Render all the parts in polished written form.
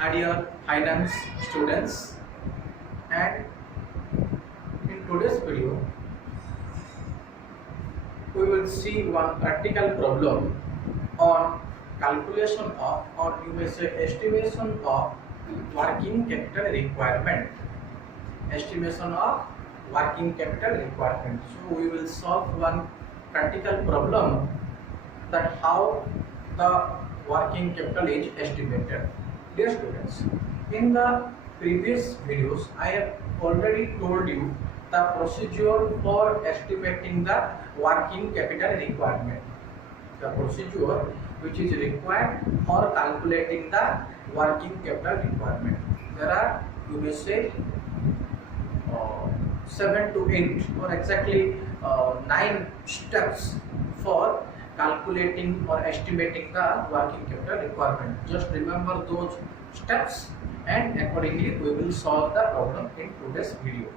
third year finance students, and in today's video we will see one practical problem on calculation of, or you may say estimation of, working capital requirement. Estimation of working capital requirement. So we will solve one practical problem, that how the working capital is estimated. Dear students, in the previous videos I have already told you the procedure for estimating the working capital requirement. The procedure which is required for calculating the working capital requirement. There are, you may say, 7 to 8 or exactly 9 steps for calculating or estimating the working capital requirement. Just remember those steps and accordingly we will solve the problem in today's video.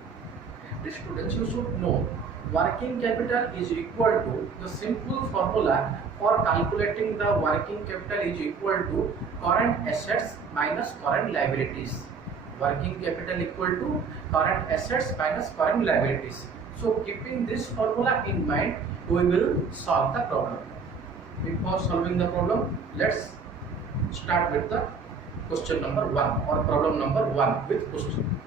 These students, you should know working capital is equal to, the simple formula for calculating the working capital is equal to current assets minus current liabilities. Working capital equal to current assets minus current liabilities. So keeping this formula in mind, we will solve the problem. Before solving the problem, let's start with the question number 1 or problem number 1 with question.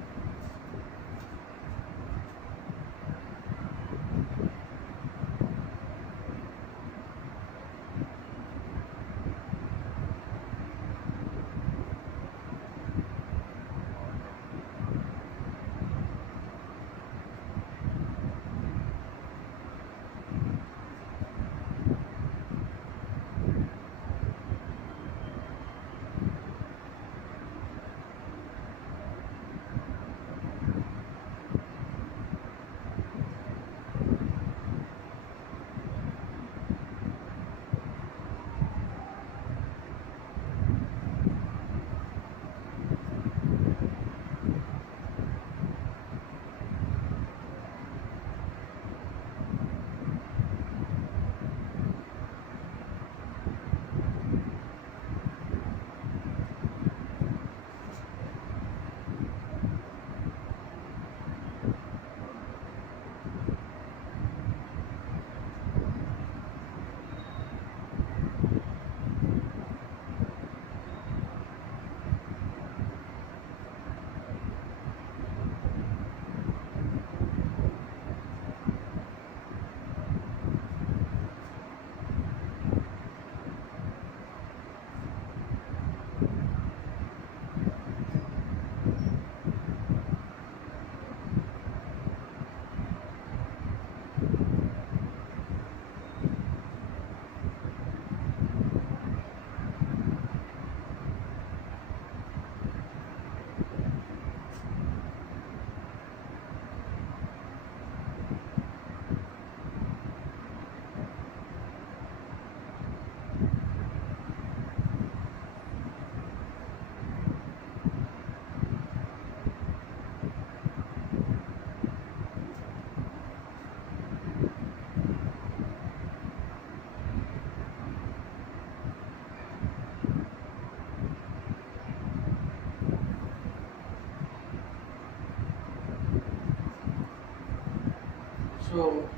So,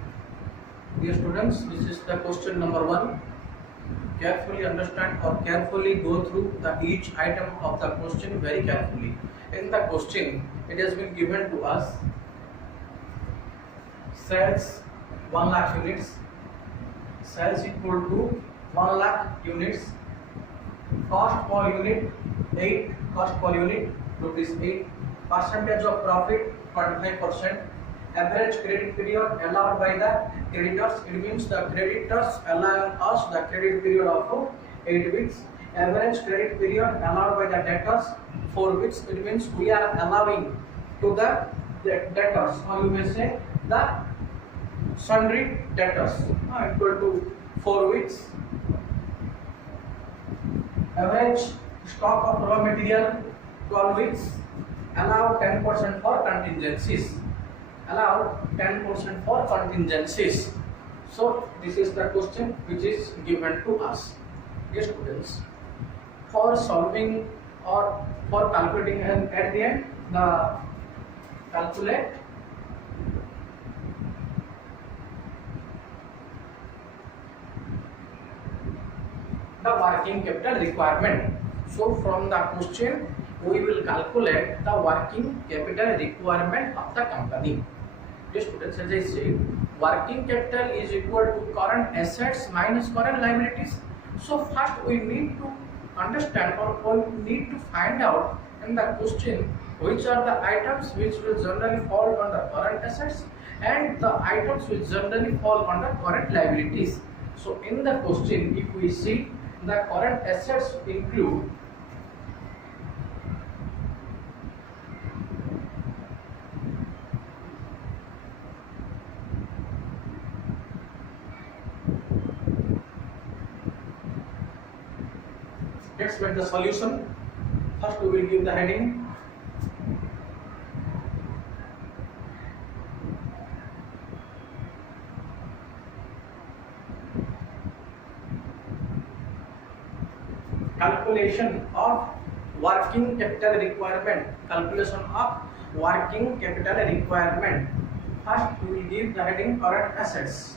dear students, this is the question number 1. Carefully understand or carefully go through each item of the question very carefully. In the question, it has been given to us sales 1 lakh units, sales equal to 1 lakh units, cost per unit 8, cost per unit rupees 8, percentage of profit 25%, average credit period allowed by the creditors, it means the creditors allowing us the credit period of 8 weeks, average credit period allowed by the debtors 4 weeks, it means we are allowing to the debtors, or you may say the sundry debtors equal to 4 weeks, average stock of raw material 12 weeks, allow 10% for contingencies, allow 10% for contingencies. So this is the question which is given to us. Dear students, for solving or for calculating, and at the end the calculate the working capital requirement. So from the question we will calculate the working capital requirement of the company. Dear students, as I said, working capital is equal to current assets minus current liabilities. So first we need to understand, or we need to find out in the question which are the items which will generally fall under current assets and the items which generally fall under current liabilities. So in the question, if we see, the current assets include let's make the solution. First we will give the heading calculation of working capital requirement. Calculation of working capital requirement. First we will give the heading current assets.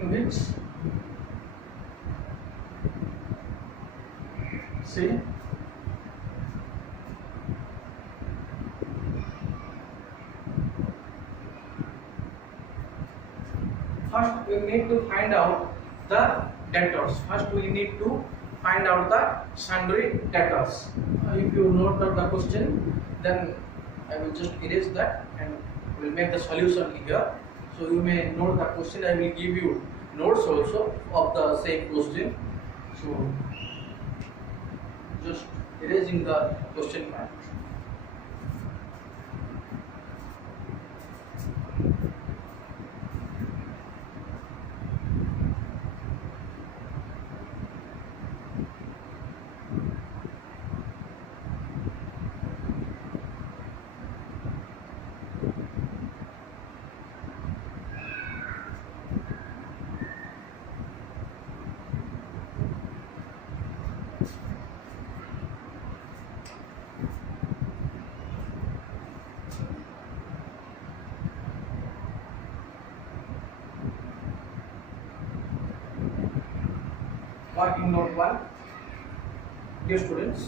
In which see first we need to find out the debtors. First we need to find out the sundry debtors. If you note down the question, then I will just erase that and will make the solution here. So you may note the question. I will give you notes also of the same question. So just erasing the question mark. Working note 1. Dear students,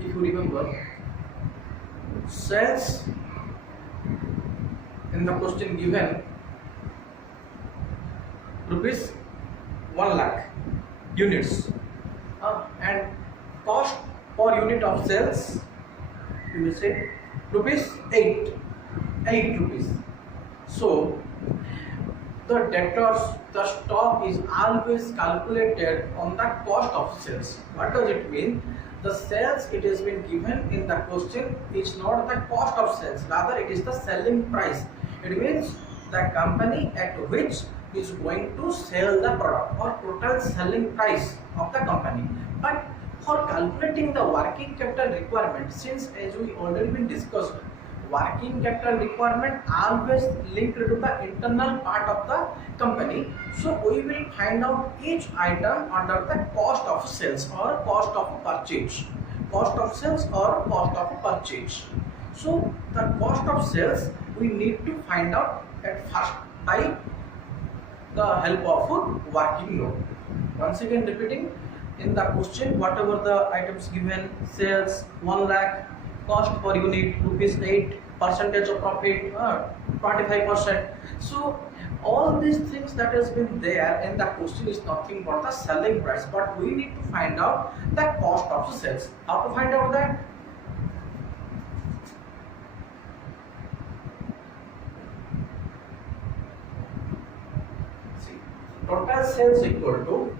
if you remember, sales in the question given rupees 1 lakh units and cost per unit of sales, you will say rupees 8 rupees. So the debtors, the stock is always calculated on the cost of sales. What does it mean? The sales it has been given in the question is not the cost of sales, rather it is the selling price. It means the company at which is going to sell the product, or total selling price of the company. But for calculating the working capital requirement, since as we already been discussed, working capital requirement always linked to the internal part of the company. So we will find out each item under the cost of sales or cost of purchase. Cost of sales or cost of purchase. So the cost of sales we need to find out at first by the help of working note. Once again repeating, in the question whatever the items given, sales 1 lakh, cost per unit rupees 8, percentage of profit 25%. So all these things that has been there in the question is nothing but the selling price, but we need to find out the cost of sales. How to find out that? See, total sales equal to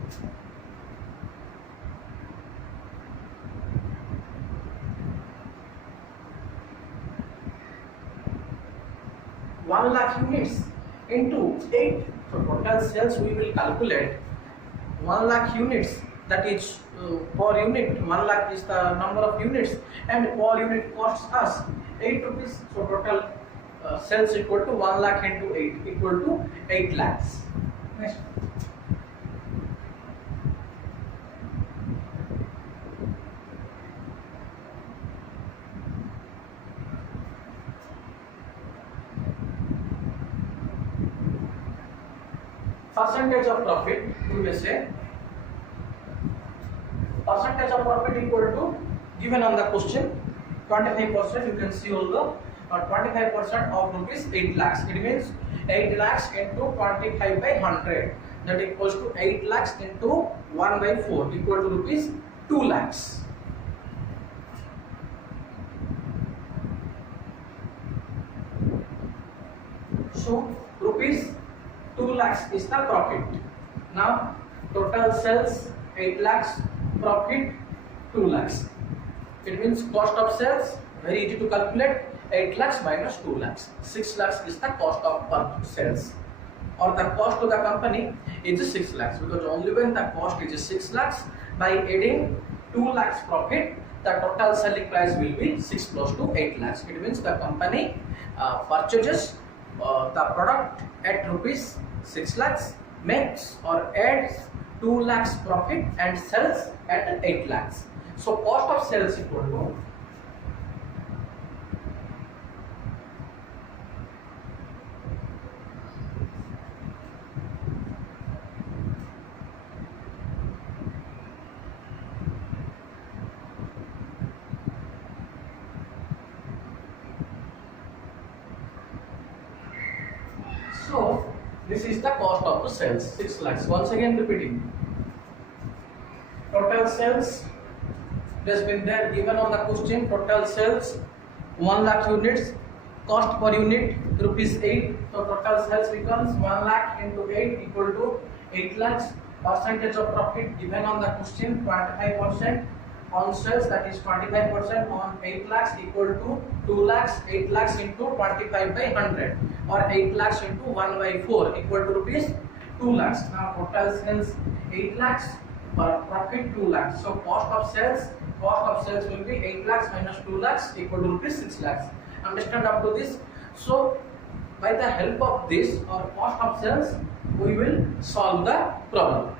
one lakh units into 8. So total sales we will calculate 1 lakh units, that is per unit 1 lakh is the number of units, and per unit costs us 8 rupees. So total sales equal to 1 lakh into 8 equal to 8 lakhs. Next. Percentage of profit, we may say percentage of profit equal to, given on the question, 25%. You can see also 25% of rupees 8 lakhs. It means 8 lakhs into 25 by 100, that equals to 8 lakhs into 1 by 4 equal to rupees 2 lakhs. So rupees 2 lakhs is the profit. Now total sales 8 lakhs, profit 2 lakhs. It means cost of sales, very easy to calculate, 8 lakhs minus 2 lakhs. 6 lakhs is the cost of per sales, or the cost to the company is 6 lakhs, because only when the cost is 6 lakhs, by adding 2 lakhs profit, the total selling price will be 6 plus 2, 8 lakhs. It means the company purchases the product at rupees 6 lakhs, makes or adds 2 lakhs profit and sells at 8 lakhs. So cost of sales equal to so this is the cost of the sales, 6 lakhs. Once again repeating, total sales, it has been there given on the question, total sales 1 lakh units, cost per unit rupees 8, so total sales becomes 1 lakh into 8 equal to 8 lakhs. Percentage of profit given on the question, 25% on sales, that is 25% on 8 lakhs equal to 2 lakhs. 8 lakhs into 25 by 100, or 8 lakhs into 1 by 4 equal to rupees 2 lakhs. Now total sales 8 lakhs, profit 2 lakhs. So cost of sales will be 8 lakhs minus 2 lakhs equal to rupees 6 lakhs. Understand up to this? So by the help of this, or cost of sales, we will solve the problem.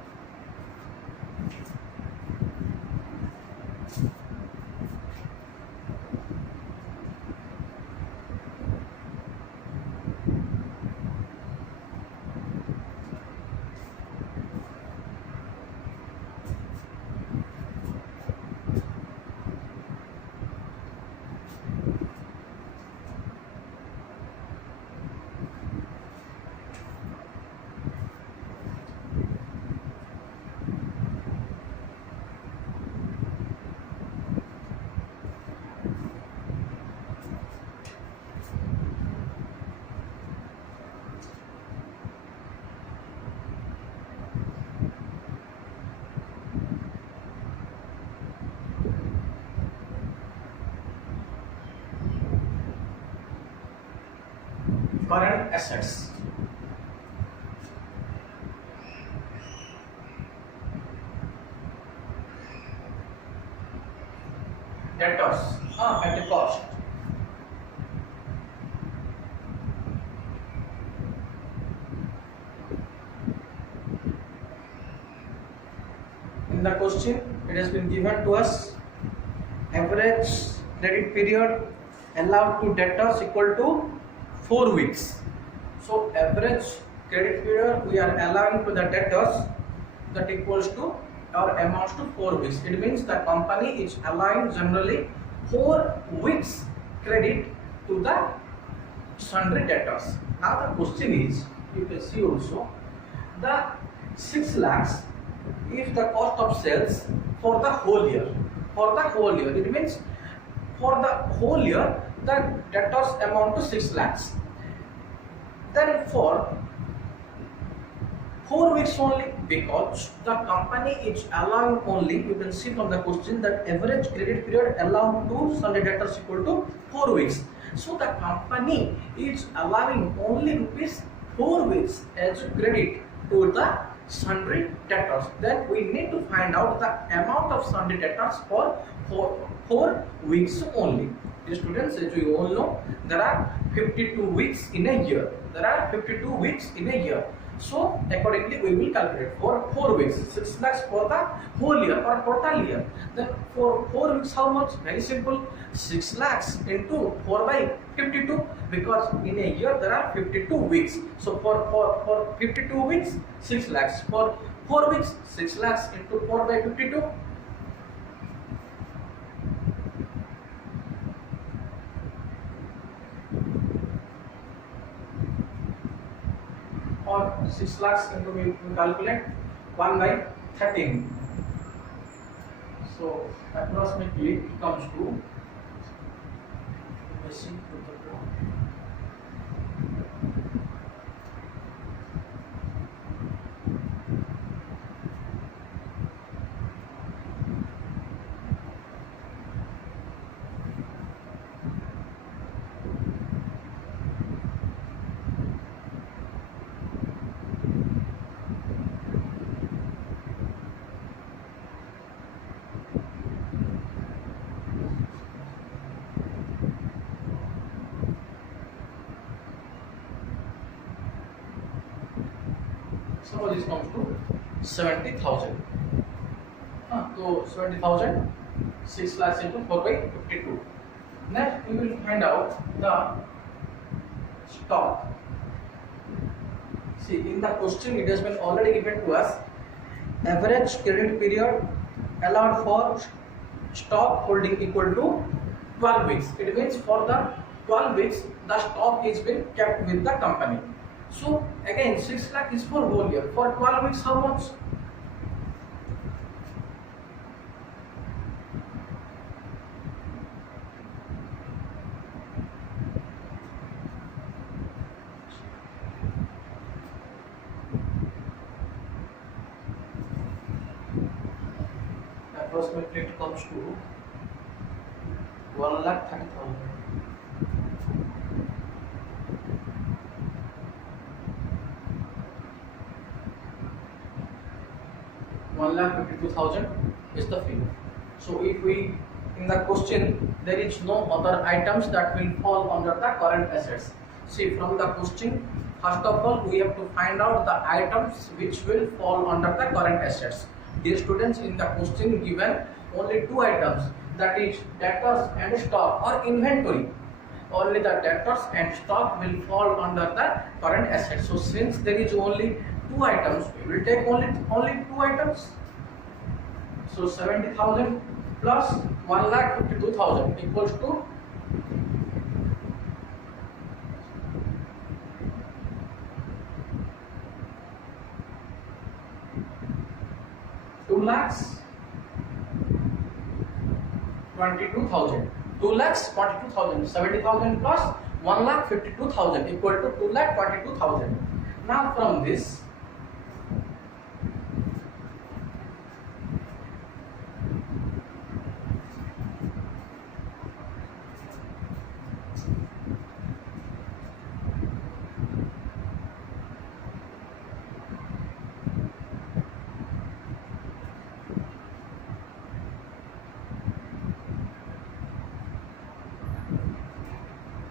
Current assets. Debtors at the cost. In the question, it has been given to us average credit period allowed to debtors equal to 4 weeks. So average credit period we are allowing to the debtors, that equals to or amounts to 4 weeks. It means the company is allowing generally 4 weeks credit to the sundry debtors. Now the question is, you can see also the 6 lakhs, if the cost of sales for the whole year, it means for the whole year the debtors amount to 6 lakhs. Then for 4 weeks only, because the company is allowing only, you can see from the question that average credit period allowed to sundry debtors equal to 4 weeks. So the company is allowing only rupees 4 weeks as credit to the sundry debtors. Then we need to find out the amount of sundry debtors for 4 weeks only. Dear students, as we all know, there are 52 weeks in a year. There are 52 weeks in a year. So accordingly we will calculate for 4 weeks 6 lakhs for the whole year or total year. Then for 4 weeks how much? Very simple, 6 lakhs into 4 by 52, because in a year there are 52 weeks. So for 52 weeks 6 lakhs, for 4 weeks 6 lakhs into 4 by 52. Or 6 lakhs into we calculate 1 by 13. So approximately it comes to basic to the suppose this comes to 70,000. So 70,000, 6 lakhs into 4 by 52. Next we will find out the stock. See, in the question it has been already given to us average credit period allowed for stock holding equal to 12 weeks. It means for the 12 weeks the stock is been kept with the company. So again 6 lakh is for whole year. For 12 weeks how much? Approximately it comes to 1,30,000. 1,52,000 is the figure. So if we, in the question there is no other items that will fall under the current assets. See, from the question first of all we have to find out the items which will fall under the current assets. Dear students, in the question given only 2 items, that is debtors and stock or inventory. Only the debtors and stock will fall under the current assets. So since there is only 2 items, we will take only 2 items. So 70,000 plus 1,52,000 equals to 2 lakhs 22,000. 2 lakhs 22,000. 70,000 plus 1,52,000 equal to 2,22,000. Now from this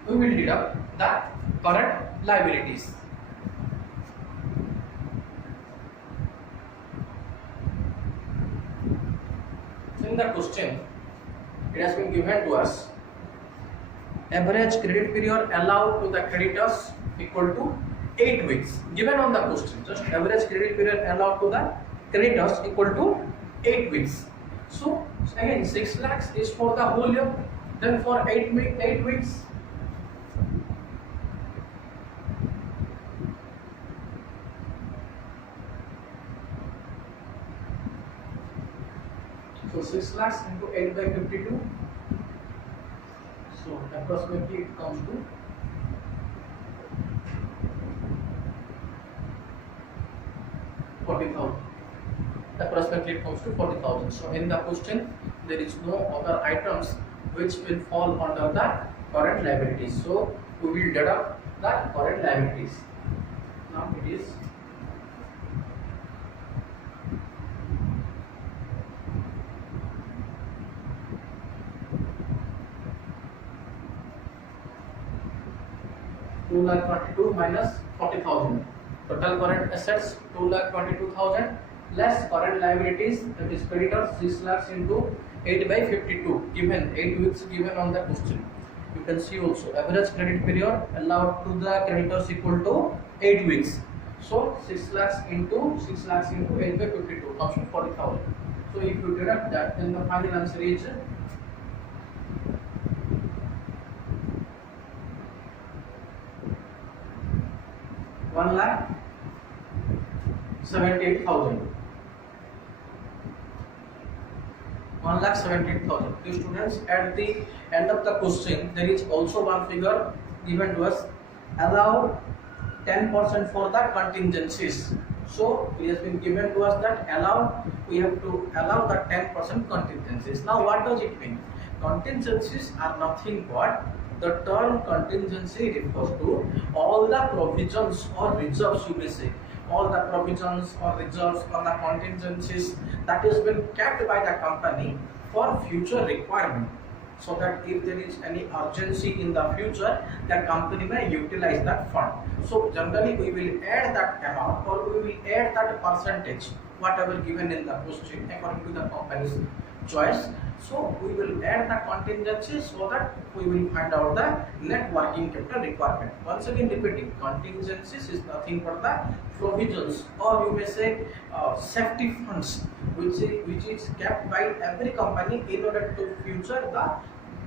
we will deduct the current liabilities. In the question, it has been given to us average credit period allowed to the creditors equal to 8 weeks. Given on the question, just average credit period allowed to the creditors equal to 8 weeks. So again 6 lakhs is for the whole year. Then for 8 weeks. So 6 lakhs into 8 by 52. So approximately it comes to 40,000. Approximately it comes to 40,000. So in the question there is no other items which will fall under the current liabilities. So we will deduct the current liabilities. Now it is 2,22,000 minus 40,000. Total current assets 2,22,000 less current liabilities, that is creditors 6 lakhs into 8 by 52, given 8 weeks given on the question. You can see also average credit period allowed to the creditors equal to 8 weeks. So 6 lakhs into 8 by 52 comes to 40,000. So if you deduct that, then the final answer is 1,78,000. 1,78,000. Dear students, at the end of the question, there is also one figure given to us. Allow 10% for the contingencies. So it has been given to us that we have to allow the 10% contingencies. Now what does it mean? Contingencies are nothing but the term contingency refers to all the provisions or reserves, you may say, all the provisions or reserves or the contingencies that has been kept by the company for future requirement, so that if there is any urgency in the future, the company may utilize that fund. So generally we will add that amount, or we will add that percentage, whatever given in the question according to the company's choice. So we will add the contingency so that we will find out the net working capital requirement. Once again repeating, contingencies is nothing but the provisions, or you may say safety funds, which is kept by every company in order to future the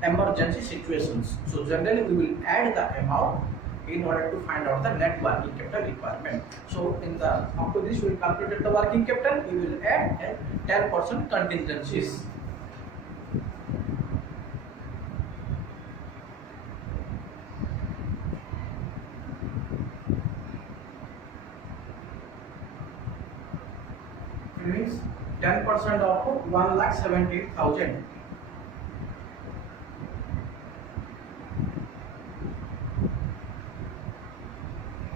emergency situations. So generally we will add the amount in order to find out the net working capital requirement. So in the after this we will calculate the working capital, we will add 10% contingencies. It means 10% of 1,78,000.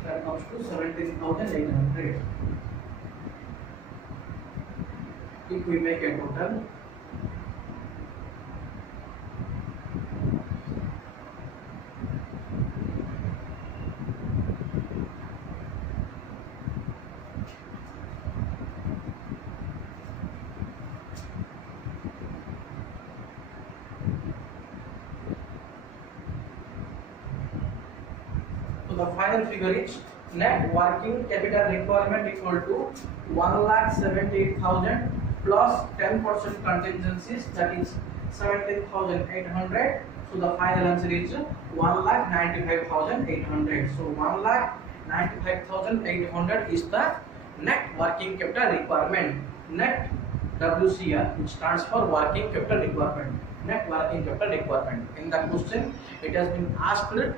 That comes to 17,800. If we make a total, so the final figure is net working capital requirement equal to 1,78,000 plus 10% contingencies, that is 17,800. So the final answer is 1,95,800. So 1,95,800 is the net working capital requirement. Net WCR, which stands for working capital requirement. Net working capital requirement. In the question, it has been asked to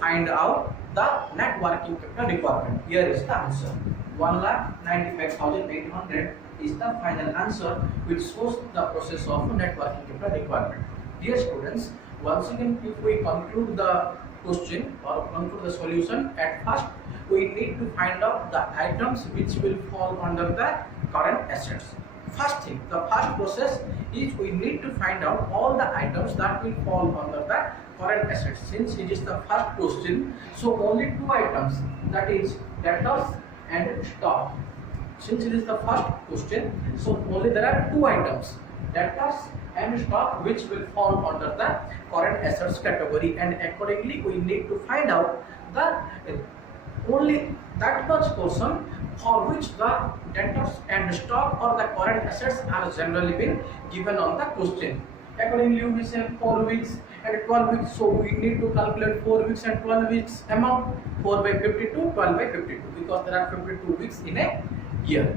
find out the net working capital requirement. Here is the answer. 1,95,800 is the final answer, which shows the process of net working capital requirement. Dear students, once again, if we conclude the question or conclude the solution, at first we need to find out the items which will fall under the current assets. First thing, the first process is we need to find out all the items that will fall under the current assets. Since it is the first question, so only two items, that is debtors and stock. Since it is the first question, so only there are two items, debtors and stock, which will fall under the current assets category, and accordingly we need to find out the only that much portion for which the debtors and stock or the current assets are generally been given on the question. Accordingly we say 4 weeks and 12 weeks, so we need to calculate 4 weeks and 12 weeks amount, 4 by 52, 12 by 52, because there are 52 weeks in a year.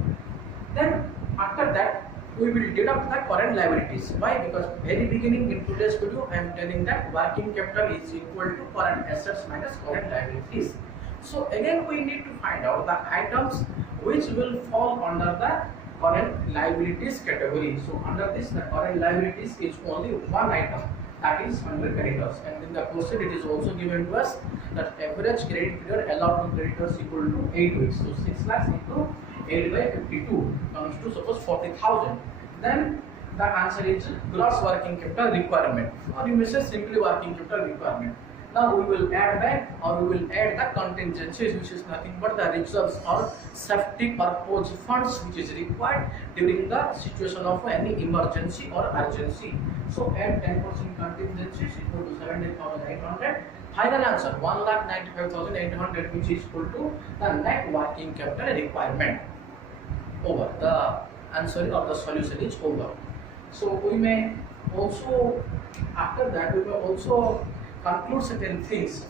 Then after that we will deduct the current liabilities. Why? Because very beginning in today's video I am telling that working capital is equal to current assets minus current liabilities. So again we need to find out the items which will fall under the current liabilities category. So under this, the current liabilities is only one item, that is under creditors, and in the question it is also given to us that average credit period allowed to creditors equal to 8 weeks. So 6 lakhs into 8 by 52 comes to suppose 40,000. Then the answer is gross working capital requirement, or you may say simply working capital requirement. Now we will add back, or we will add the contingencies, which is nothing but the reserves or safety purpose funds which is required during the situation of any emergency or urgency. So add 10% contingencies equal to 17,800. Final answer 1,95,800, which is equal to the net working capital requirement. Over. The answer or the solution is over. So we may also, after that, we may also conclude certain things.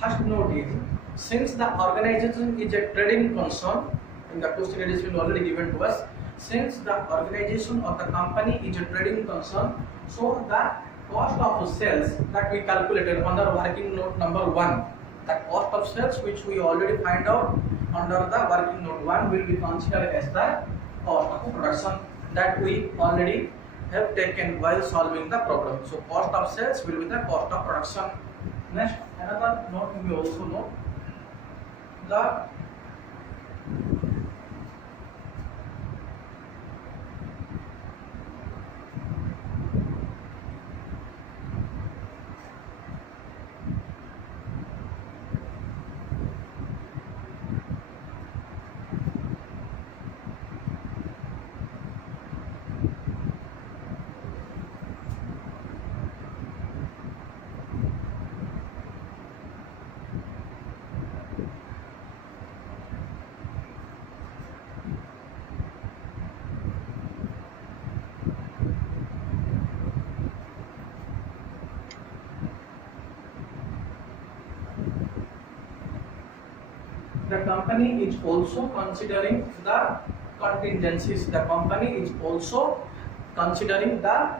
First note is, since the organization is a trading concern, in the question it is already given to us, since the organization or the company is a trading concern, so the cost of sales that we calculated under working note number 1, the cost of sales which we already find out under the working note 1 will be considered as the cost of production that we already have taken while solving the problem. So cost of sales will be the cost of production. Next, another note we also know, the company is also considering the contingencies. The company is also considering the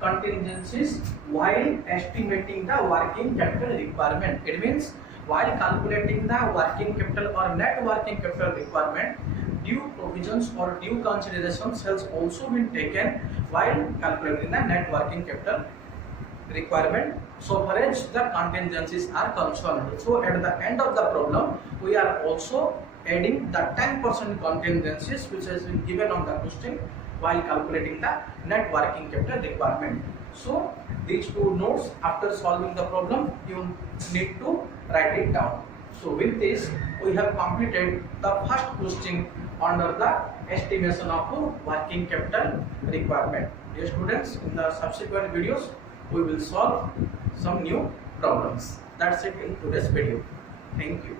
contingencies while estimating the working capital requirement. It means while calculating the working capital or net working capital requirement, due provisions or due considerations has also been taken while calculating the net working capital requirement, so far as the contingencies are concerned. So at the end of the problem, we are also adding the 10% contingencies which has been given on the question while calculating the net working capital requirement. So these two notes, after solving the problem, you need to write it down. So with this, we have completed the first question under the estimation of working capital requirement. Dear students, in the subsequent videos, we will solve some new problems. That's it in today's video. Thank you.